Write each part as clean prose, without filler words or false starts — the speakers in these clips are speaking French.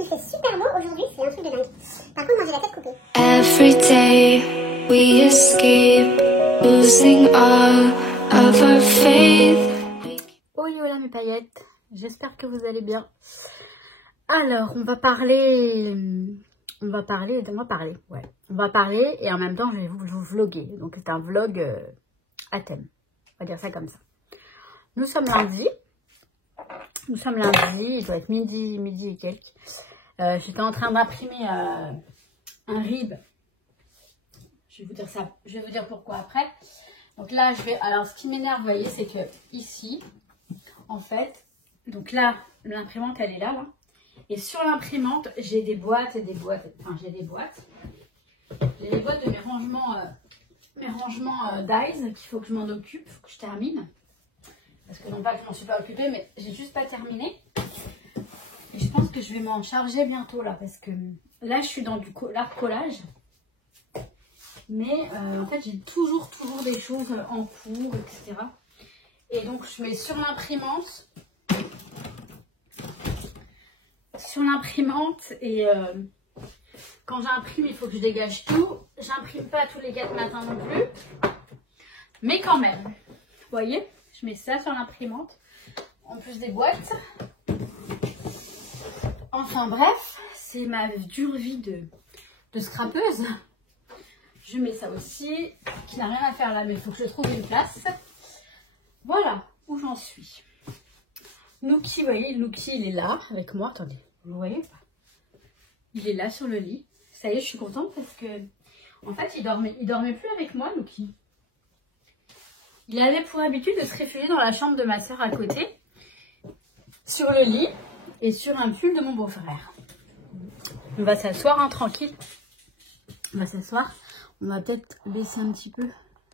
Il fait super beau aujourd'hui, c'est un truc de dingue. Par contre, moi j'ai la tête coupée. Every day we escape, losing all of our faith. Hola mes paillettes, j'espère que vous allez bien. Alors, on va parler et en même temps je vais vous vlogger. Donc c'est un vlog à thème, on va dire ça comme ça. Nous sommes lundi, il doit être midi et quelques. J'étais en train d'imprimer un RIB. Je vais vous dire pourquoi après. Donc là, alors ce qui m'énerve, vous voyez, c'est que ici, en fait, donc là, l'imprimante, elle est là. Et sur l'imprimante, j'ai des boîtes et des boîtes. Enfin, j'ai des boîtes. J'ai les boîtes de mes rangements d'Eyes qu'il faut que je m'en occupe, il faut que je termine. Parce que non pas que je m'en suis pas occupée, mais j'ai juste pas terminé. Et je pense que je vais m'en charger bientôt là, parce que là, je suis dans l'art collage. Mais en fait, j'ai toujours des choses en cours, etc. Et donc, je mets sur l'imprimante. Et quand j'imprime, il faut que je dégage tout. J'imprime pas tous les 4 matins non plus. Mais quand même, vous voyez, je mets ça sur l'imprimante. En plus des boîtes. Enfin bref, c'est ma dure vie de scrapeuse. Je mets ça aussi, qui n'a rien à faire là, mais il faut que je trouve une place. Voilà où j'en suis. Nuki, vous voyez, Nuki, il est là avec moi. Attendez, vous voyez pas? Il est là sur le lit. Ça y est, je suis contente parce que, en fait, il dormait plus avec moi, Nuki. Il avait pour habitude de se réfugier dans la chambre de ma soeur à côté, sur le lit et sur un pull de mon beau-frère. On va s'asseoir, hein, tranquille. On va s'asseoir. On va peut-être baisser un petit peu.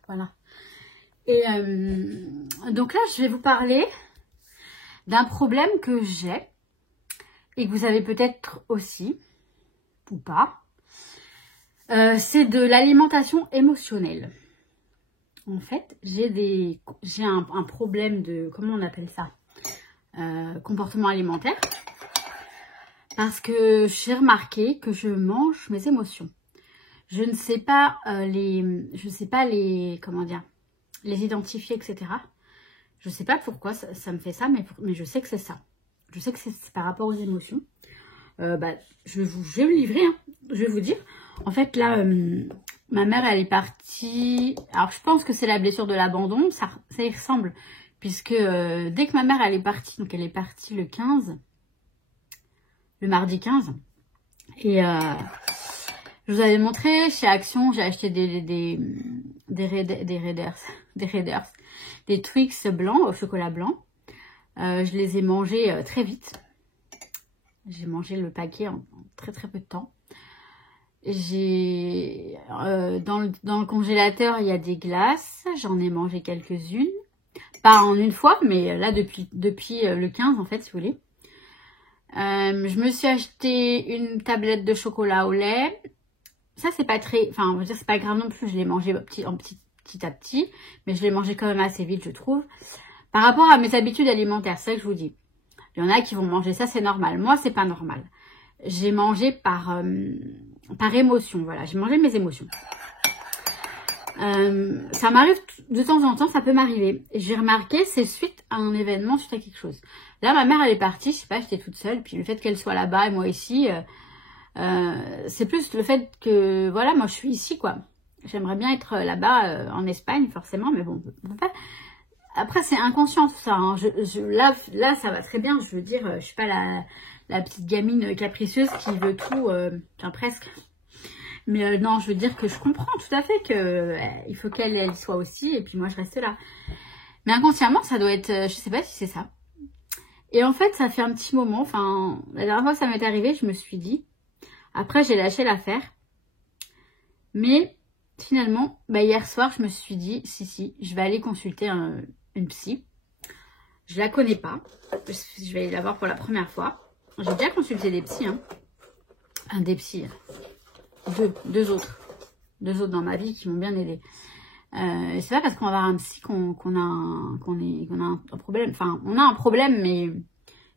Voilà. Et donc là, je vais vous parler d'un problème que j'ai et que vous avez peut-être aussi, ou pas. C'est de l'alimentation émotionnelle. En fait, j'ai un problème de, comment on appelle ça, comportement alimentaire. Parce que j'ai remarqué que je mange mes émotions. Je ne sais pas comment dire, les identifier, etc. Je ne sais pas pourquoi ça me fait ça, mais je sais que c'est ça. Je sais que c'est par rapport aux émotions. Je vais me livrer, hein. Je vais vous dire. En fait, là, ma mère, elle est partie. Alors, je pense que c'est la blessure de l'abandon. Ça y ressemble. Puisque dès que ma mère, elle est partie, donc elle est partie le mardi 15. Et je vous avais montré chez Action, j'ai acheté des Raiders, des Twix blancs au chocolat blanc. Je les ai mangés très vite. J'ai mangé le paquet en très peu de temps. J'ai dans le congélateur, il y a des glaces. J'en ai mangé quelques-unes. Pas en une fois, mais là depuis le 15 en fait, si vous voulez. Je me suis acheté une tablette de chocolat au lait. Ça, c'est pas très... Enfin, je veux dire, c'est pas grave non plus. Je l'ai mangé petit à petit. Mais je l'ai mangé quand même assez vite, je trouve. Par rapport à mes habitudes alimentaires, c'est ça que je vous dis. Il y en a qui vont manger ça, c'est normal. Moi, c'est pas normal. J'ai mangé par émotion. Voilà, j'ai mangé mes émotions. Ça m'arrive de temps en temps, ça peut m'arriver. J'ai remarqué, c'est suite à un événement, suite à quelque chose. Là, ma mère, elle est partie, je sais pas, j'étais toute seule. Puis le fait qu'elle soit là-bas et moi ici, c'est plus le fait que, voilà, moi je suis ici, quoi. J'aimerais bien être là-bas, en Espagne, forcément, mais bon, on peut pas. Après, c'est inconscient, tout ça. Hein. Là, ça va très bien. Je veux dire, je suis pas la petite gamine capricieuse qui veut tout, enfin presque. Mais non, je veux dire que je comprends tout à fait que il faut qu'elle y soit aussi, et puis moi je reste là. Mais inconsciemment, ça doit être, je sais pas si c'est ça. Et en fait, ça fait un petit moment, enfin, la dernière fois que ça m'est arrivé, je me suis dit, après j'ai lâché l'affaire. Mais finalement, hier soir, je me suis dit, si, je vais aller consulter une psy. Je la connais pas, je vais la voir pour la première fois. J'ai déjà consulté des psys, hein. Des psys. Deux autres dans ma vie qui m'ont bien aidé. C'est pas parce qu'on va voir un psy qu'on a un problème. Enfin, on a un problème, mais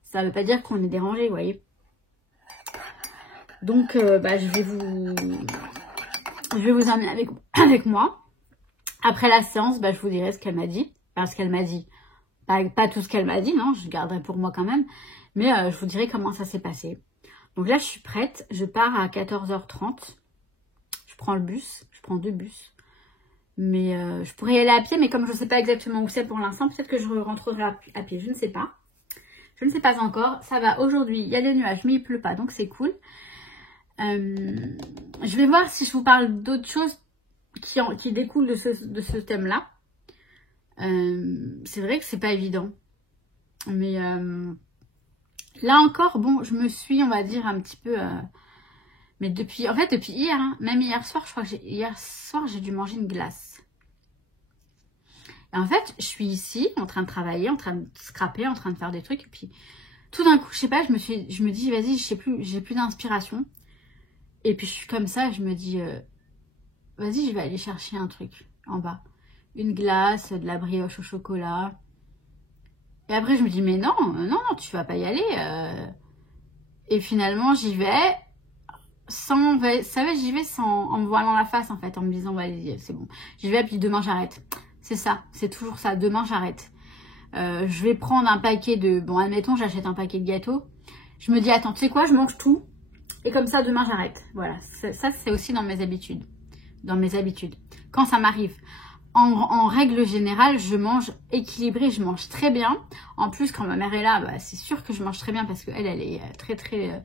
ça veut pas dire qu'on est dérangé, vous voyez. Donc, je vais vous emmener avec moi. Après la séance, je vous dirai ce qu'elle m'a dit. Enfin, ce qu'elle m'a dit. Pas tout ce qu'elle m'a dit, non, je garderai pour moi quand même. Mais je vous dirai comment ça s'est passé. Donc là, je suis prête. Je pars à 14h30. Je prends le bus. Je prends 2 bus. Mais je pourrais y aller à pied. Mais comme je ne sais pas exactement où c'est pour l'instant, peut-être que je rentrerai à pied. Je ne sais pas. Je ne sais pas encore. Ça va aujourd'hui. Il y a des nuages, mais il ne pleut pas. Donc c'est cool. Je vais voir si je vous parle d'autres choses qui découlent de ce thème-là. C'est vrai que c'est pas évident. Mais là encore, bon, je me suis, on va dire, un petit peu... mais depuis hier, hein, même hier soir, je crois que hier soir, j'ai dû manger une glace. Et en fait, je suis ici, en train de travailler, en train de scraper, en train de faire des trucs. Et puis, tout d'un coup, je sais pas, je me dis, vas-y, j'ai plus d'inspiration. Et puis, je suis comme ça, je me dis, vas-y, je vais aller chercher un truc en bas. Une glace, de la brioche au chocolat. Et après, je me dis, mais non, tu vas pas y aller. Et finalement, j'y vais. Vous savez, j'y vais en me voilant la face, en fait, en me disant, allez, c'est bon. J'y vais, puis demain, j'arrête. C'est ça, c'est toujours ça. Demain, j'arrête. Je vais prendre un paquet de... Bon, admettons, j'achète un paquet de gâteaux. Je me dis, attends, tu sais quoi, je mange tout. Et comme ça, demain, j'arrête. Voilà, ça, c'est aussi dans mes habitudes. Quand ça m'arrive. En règle générale, je mange équilibré, je mange très bien. En plus, quand ma mère est là, c'est sûr que je mange très bien parce qu'elle est très, très...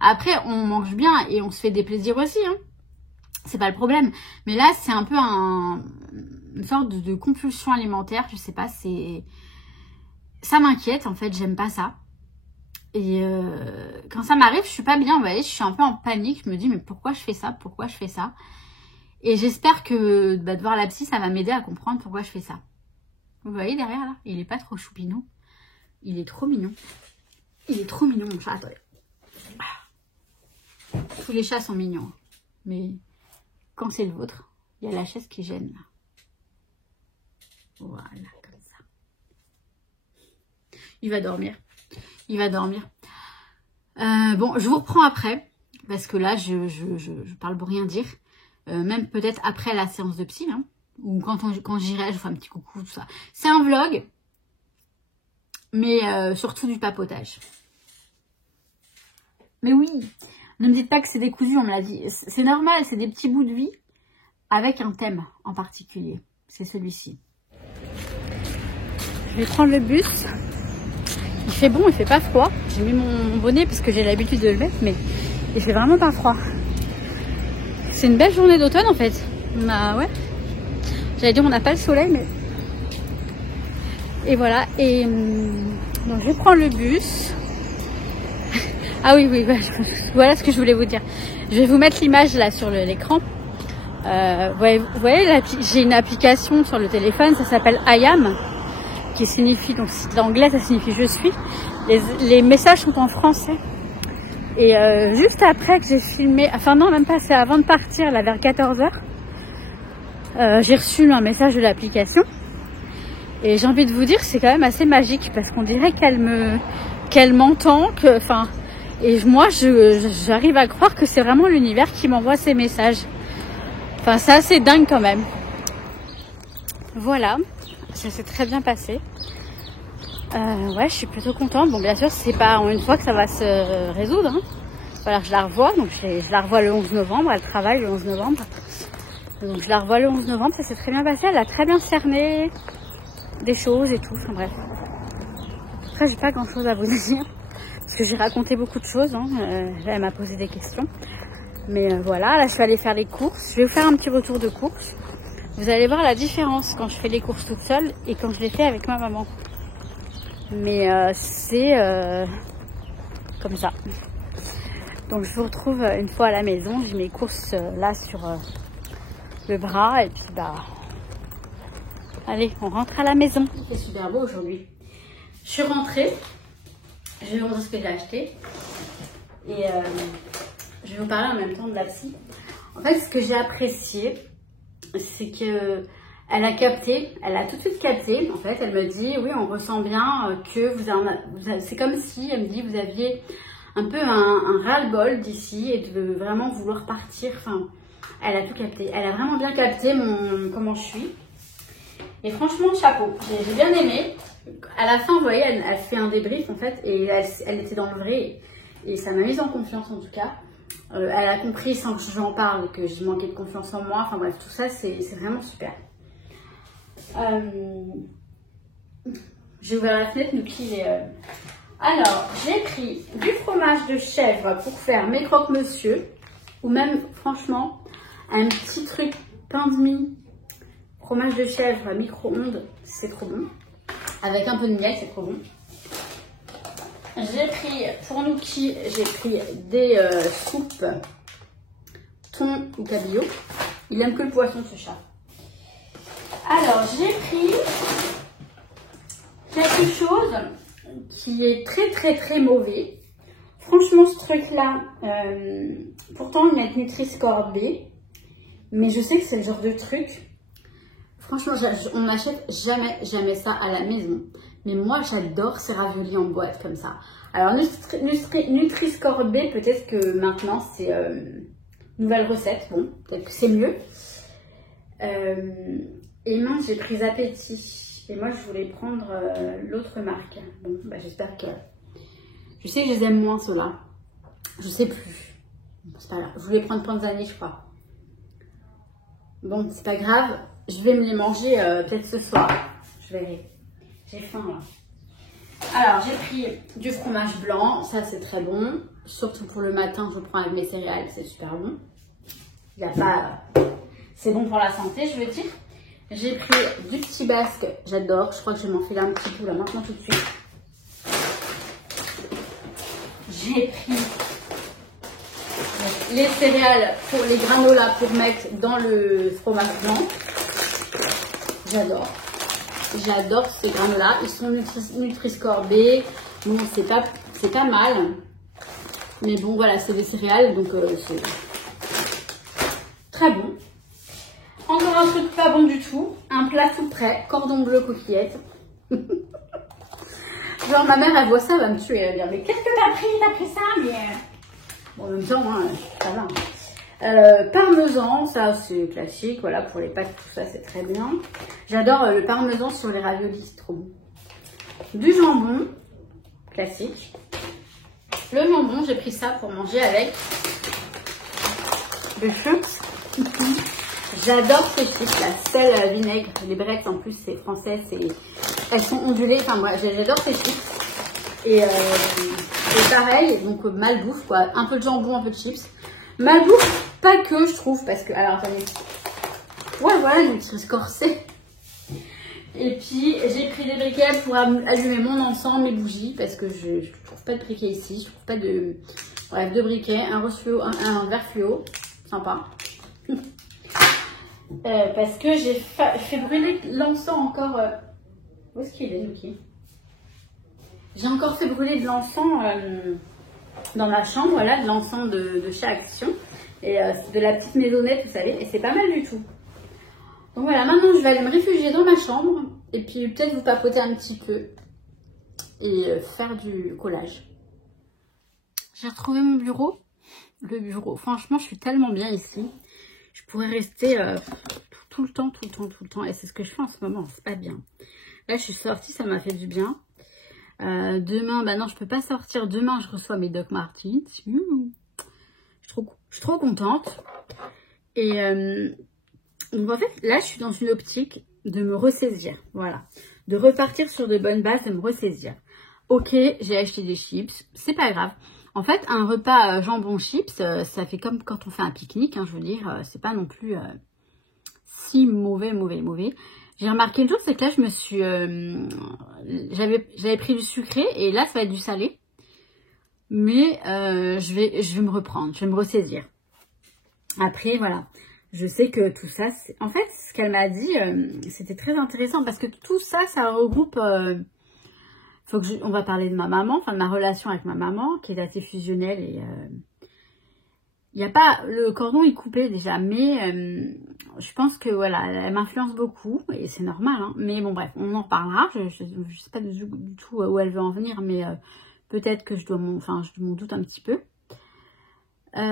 Après, on mange bien et on se fait des plaisirs aussi. Hein. C'est pas le problème. Mais là, c'est un peu une sorte de compulsion alimentaire. Je sais pas, ça m'inquiète en fait, j'aime pas ça. Et quand ça m'arrive, je suis pas bien, vous voyez, je suis un peu en panique. Je me dis, mais pourquoi je fais ça? Et j'espère que de voir la psy, ça va m'aider à comprendre pourquoi je fais ça. Vous voyez derrière là, il est pas trop choupinou. Il est trop mignon. Mon chat. Attendez. Tous les chats sont mignons. Mais quand c'est le vôtre, il y a la chaise qui gêne là. Voilà, comme ça. Il va dormir. Bon, je vous reprends après. Parce que là, je parle pour rien dire. Même peut-être après la séance de psy, hein, ou quand j'irai, je vous fais un petit coucou, tout ça. C'est un vlog, mais surtout du papotage. Mais oui, ne me dites pas que c'est décousu, on me l'a dit. C'est normal, c'est des petits bouts de vie avec un thème en particulier. C'est celui-ci. Je vais prendre le bus. Il fait bon, il fait pas froid. J'ai mis mon bonnet parce que j'ai l'habitude de le mettre, mais il fait vraiment pas froid. C'est une belle journée d'automne en fait. Ouais. J'allais dire on n'a pas le soleil, mais... Et voilà. Et donc je vais prendre le bus. Ah oui, voilà ce que je voulais vous dire. Je vais vous mettre l'image là sur l'écran. Vous voyez, j'ai une application sur le téléphone, ça s'appelle I am, qui signifie, donc c'est de l'anglais, ça signifie je suis. Les messages sont en français. Et juste après que j'ai filmé, enfin non, même pas, c'est avant de partir, là vers 14h, j'ai reçu un message de l'application. Et j'ai envie de vous dire, c'est quand même assez magique parce qu'on dirait qu'elle m'entend, enfin, et moi j'arrive à croire que c'est vraiment l'univers qui m'envoie ces messages. Enfin, c'est assez dingue quand même. Voilà, ça s'est très bien passé. Ouais, je suis plutôt contente. Bon, bien sûr, c'est pas en une fois que ça va se résoudre. Hein. Voilà, je la revois. Donc, je la revois le 11 novembre. Elle travaille le 11 novembre. Donc, je la revois le 11 novembre. Ça s'est très bien passé. Elle a très bien cerné des choses et tout. Enfin, bref. Après, j'ai pas grand chose à vous dire. Parce que j'ai raconté beaucoup de choses. Hein. Elle m'a posé des questions. Mais voilà, là, je suis allée faire les courses. Je vais vous faire un petit retour de courses. Vous allez voir la différence quand je fais les courses toute seule et quand je les fais avec ma maman. Mais c'est comme ça. Donc je vous retrouve une fois à la maison. J'ai mes courses là sur le bras. Et puis allez, on rentre à la maison. Il fait super beau aujourd'hui. Je suis rentrée. Je vais vous montrer ce que j'ai acheté. Et je vais vous parler en même temps de la psy. En fait, ce que j'ai apprécié, c'est que... Elle a tout de suite capté, en fait, elle me dit, oui, on ressent bien que c'est comme si, elle me dit, vous aviez un peu un ras-le-bol d'ici et de vraiment vouloir partir. Enfin, elle a tout capté. Elle a vraiment bien capté comment je suis. Et franchement, chapeau. J'ai bien aimé. À la fin, vous voyez, elle fait un débrief en fait et elle était dans le vrai. Et ça m'a mise en confiance en tout cas. Elle a compris sans que je lui en parle que je manquais de confiance en moi. Enfin bref, tout ça, c'est vraiment super. J'ai ouvert la fenêtre, Nuki. Alors, j'ai pris du fromage de chèvre pour faire mes croque-monsieur. Ou même, franchement, un petit truc pain de mie. Fromage de chèvre micro-ondes, c'est trop bon. Avec un peu de miel, c'est trop bon. J'ai pris, pour Nuki, j'ai pris des soupes thon ou cabillaud. Il aime que le poisson, ce chat. Alors, j'ai pris quelque chose qui est très mauvais. Franchement, ce truc-là, pourtant, ils mettent Nutri-Score B. Mais je sais que c'est le genre de truc. Franchement, on n'achète jamais ça à la maison. Mais moi, j'adore ces raviolis en boîte comme ça. Alors, Nutri-Score B, peut-être que maintenant, c'est nouvelle recette. Bon, peut-être que c'est mieux. Et mince, j'ai pris Appétit. Et moi, je voulais prendre l'autre marque. Bon, bah, j'espère que... Je sais que je les aime moins, ceux-là. Je sais plus. C'est pas grave. Je voulais prendre Panzani, je crois. Bon, c'est pas grave. Je vais me les manger peut-être ce soir. Je verrai. J'ai faim, là. Alors, j'ai pris du fromage blanc. Ça, c'est très bon. Surtout pour le matin, je prends avec mes céréales. C'est super bon. Il n'y a pas... C'est bon pour la santé, je veux dire. J'ai pris du petit basque. J'adore. Je crois que je vais m'enfiler un petit peu là maintenant tout de suite. J'ai pris les céréales, pour les granolas pour mettre dans le fromage blanc. J'adore. J'adore ces granolas. Ils sont Nutri-Score B. Bon, c'est pas mal. Mais bon, voilà, c'est des céréales, donc c'est très bon. Encore un truc pas bon du tout. Un plat tout prêt. Cordon bleu coquillette. Genre, ma mère, elle voit ça, elle va me tuer. Elle va dire, mais qu'est-ce que t'as pris ça, mais... Bon, en même temps, hein, ça va. Parmesan, ça, c'est classique. Voilà, pour les pâtes, tout ça, c'est très bien. J'adore le parmesan sur les raviolis, c'est trop bon. Du jambon, classique. Le jambon, j'ai pris ça pour manger avec des chips. J'adore ces chips, la sel vinaigre. Les Bretz, en plus, c'est français, elles sont ondulées. Enfin, moi, j'adore ces chips. Et pareil, donc malbouffe, quoi. Un peu de jambon, un peu de chips. Malbouffe, pas que, je trouve, parce que... Alors, attendez. Ouais, voilà, le Nutri-Score C. Et puis, j'ai pris des briquets pour allumer mon encens, mes bougies, parce que je trouve pas de briquet ici. Je trouve pas de... Bref, deux briquets, un rose fluo, un vert fluo. Sympa. Parce que j'ai fait brûler l'encens encore... Où est-ce qu'il est, Nuki? J'ai encore fait brûler de l'encens dans ma chambre, voilà, de l'encens de chez Action. Et c'est de la petite maisonnette, vous savez, et c'est pas mal du tout. Donc voilà, maintenant je vais aller me réfugier dans ma chambre. Et puis peut-être vous papoter un petit peu. Et faire du collage. J'ai retrouvé mon bureau. Le bureau, franchement, je suis tellement bien ici. Je pourrais rester tout le temps. Et c'est ce que je fais en ce moment, c'est pas bien. Là, je suis sortie, ça m'a fait du bien. Demain, bah non, je peux pas sortir. Demain, je reçois mes Doc Martens. Je suis trop contente. Et donc, en fait, là, je suis dans une optique de me ressaisir. Voilà. De repartir sur de bonnes bases, de me ressaisir. Ok, j'ai acheté des chips. C'est pas grave. En fait, un repas jambon chips, ça fait comme quand on fait un pique-nique. Hein, je veux dire, c'est pas non plus si mauvais. J'ai remarqué une chose, c'est que là, je me suis... j'avais pris du sucré et là, ça va être du salé. Mais je vais me reprendre, je vais me ressaisir. Après, voilà. Je sais que tout ça... En fait, ce qu'elle m'a dit, c'était très intéressant parce que tout ça, ça regroupe... on va parler de ma maman, enfin de ma relation avec ma maman, qui est assez fusionnelle et... Il n'y a pas... Le cordon est coupé déjà, mais je pense que voilà, elle m'influence beaucoup, et c'est normal, hein. Mais bon, bref, on en reparlera. Je ne sais pas du tout où elle veut en venir, mais Peut-être que je m'en doute un petit peu. Ouais,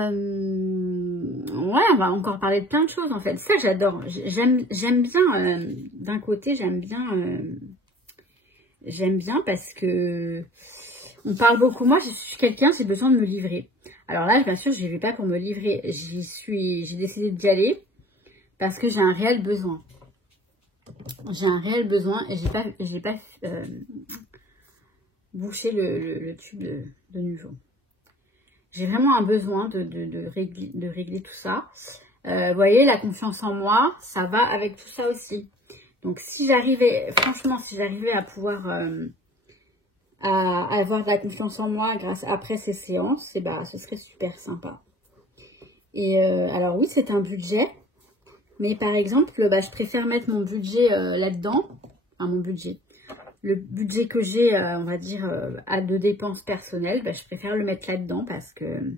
on va encore parler de plein de choses en fait. Ça, j'adore. J'aime bien, d'un côté, j'aime bien parce que on parle beaucoup. Moi, je suis quelqu'un, j'ai besoin de me livrer. Alors là, bien sûr, je n'y vais pas pour me livrer. J'ai décidé d'y aller parce que j'ai un réel besoin. J'ai un réel besoin et j'ai pas bouché le tube de nouveau. J'ai vraiment un besoin de régler tout ça. Vous voyez, la confiance en moi, ça va avec tout ça aussi. Donc, si j'arrivais à pouvoir à avoir de la confiance en moi après ces séances, et bah, ce serait super sympa. Et alors oui, c'est un budget. Mais par exemple, bah, je préfère mettre mon budget là-dedans. Enfin, mon budget. Le budget que j'ai, on va dire, de dépenses personnelles, bah, je préfère le mettre là-dedans parce que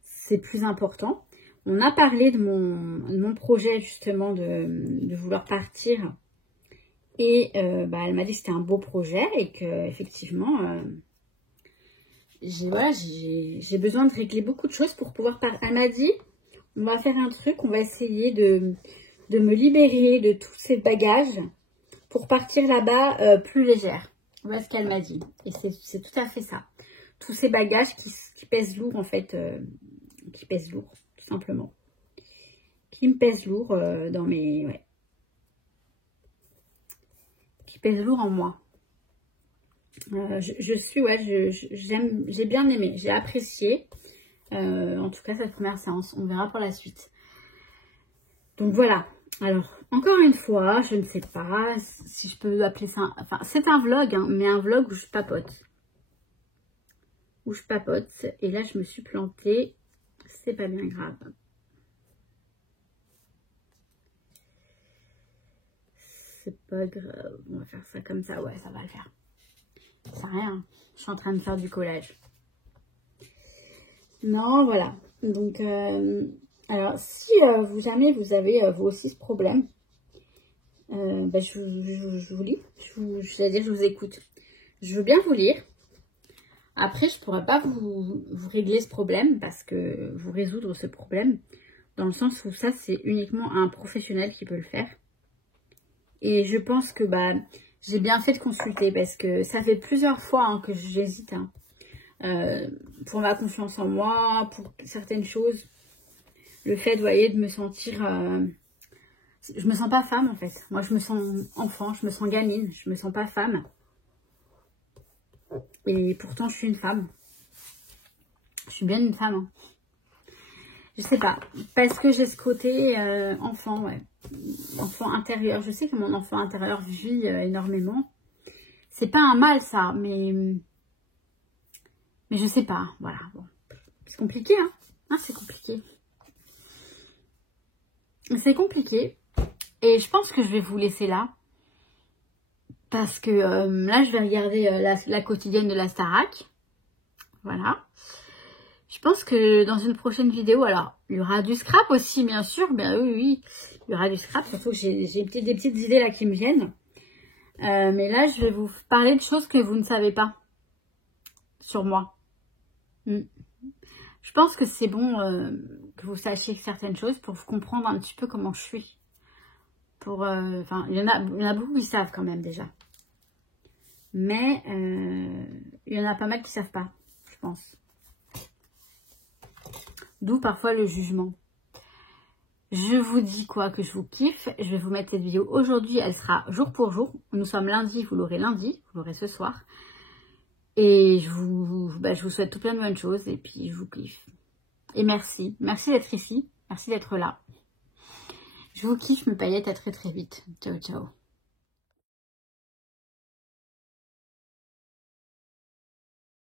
c'est plus important. On a parlé de mon projet, justement, de vouloir partir. Et bah, elle m'a dit que c'était un beau projet et qu'effectivement, j'ai besoin de régler beaucoup de choses pour pouvoir partir. Elle m'a dit, on va faire un truc, on va essayer de me libérer de tous ces bagages pour partir là-bas plus légère. Voilà ce qu'elle m'a dit. Et c'est tout à fait ça. Tous ces bagages qui pèsent lourd, en fait, qui pèsent lourd, tout simplement. Qui me pèsent lourd dans mes... Ouais. Qui pèsent lourd en moi. J'ai bien aimé, j'ai apprécié. En tout cas, cette première séance, on verra pour la suite. Donc voilà. Alors, encore une fois, je ne sais pas si je peux appeler ça... Enfin, c'est un vlog, hein, mais un vlog où je papote. Et là, je me suis plantée. C'est pas bien grave. C'est pas grave. On va faire ça comme ça. Ouais, ça va le faire. C'est rien. Je suis en train de faire du collage. Non, voilà. Donc, alors, si jamais vous avez vous aussi ce problème, bah, je vous lis. Je vous écoute. Je veux bien vous lire. Après, je ne pourrais pas vous régler ce problème parce que vous résoudre ce problème. Dans le sens où ça, c'est uniquement un professionnel qui peut le faire. Et je pense que bah, j'ai bien fait de consulter parce que ça fait plusieurs fois hein, que j'hésite. Hein. Pour ma confiance en moi, pour certaines choses. Le fait, vous voyez, de me sentir... je me sens pas femme, en fait. Moi, je me sens enfant, je me sens gamine. Je me sens pas femme. Et pourtant, je suis une femme. Je suis bien une femme. Hein. Je sais pas. Parce que j'ai ce côté enfant, ouais. Enfant intérieur. Je sais que mon enfant intérieur vit énormément. C'est pas un mal, ça, mais je sais pas. Voilà. Bon. C'est compliqué, hein. C'est compliqué. C'est compliqué. Et je pense que je vais vous laisser là. Parce que là, je vais regarder la quotidienne de la Starac. Voilà. Je pense que dans une prochaine vidéo, alors, il y aura du scrap aussi, bien sûr. Ben oui. Il y aura du scrap. Surtout que j'ai des petites idées là qui me viennent. Mais là, je vais vous parler de choses que vous ne savez pas sur moi. Je pense que c'est bon que vous sachiez certaines choses pour comprendre un petit peu comment je suis. Enfin, il y en a beaucoup qui savent quand même déjà. Mais il y en a pas mal qui savent pas, je pense. D'où parfois le jugement. Je vous dis quoi que je vous kiffe. Je vais vous mettre cette vidéo aujourd'hui. Elle sera jour pour jour. Nous sommes lundi, vous l'aurez lundi. Vous l'aurez ce soir. Et je vous souhaite tout plein de bonnes choses. Et puis je vous kiffe. Et merci. Merci d'être ici. Merci d'être là. Je vous kiffe mes paillettes. À très très vite. Ciao ciao.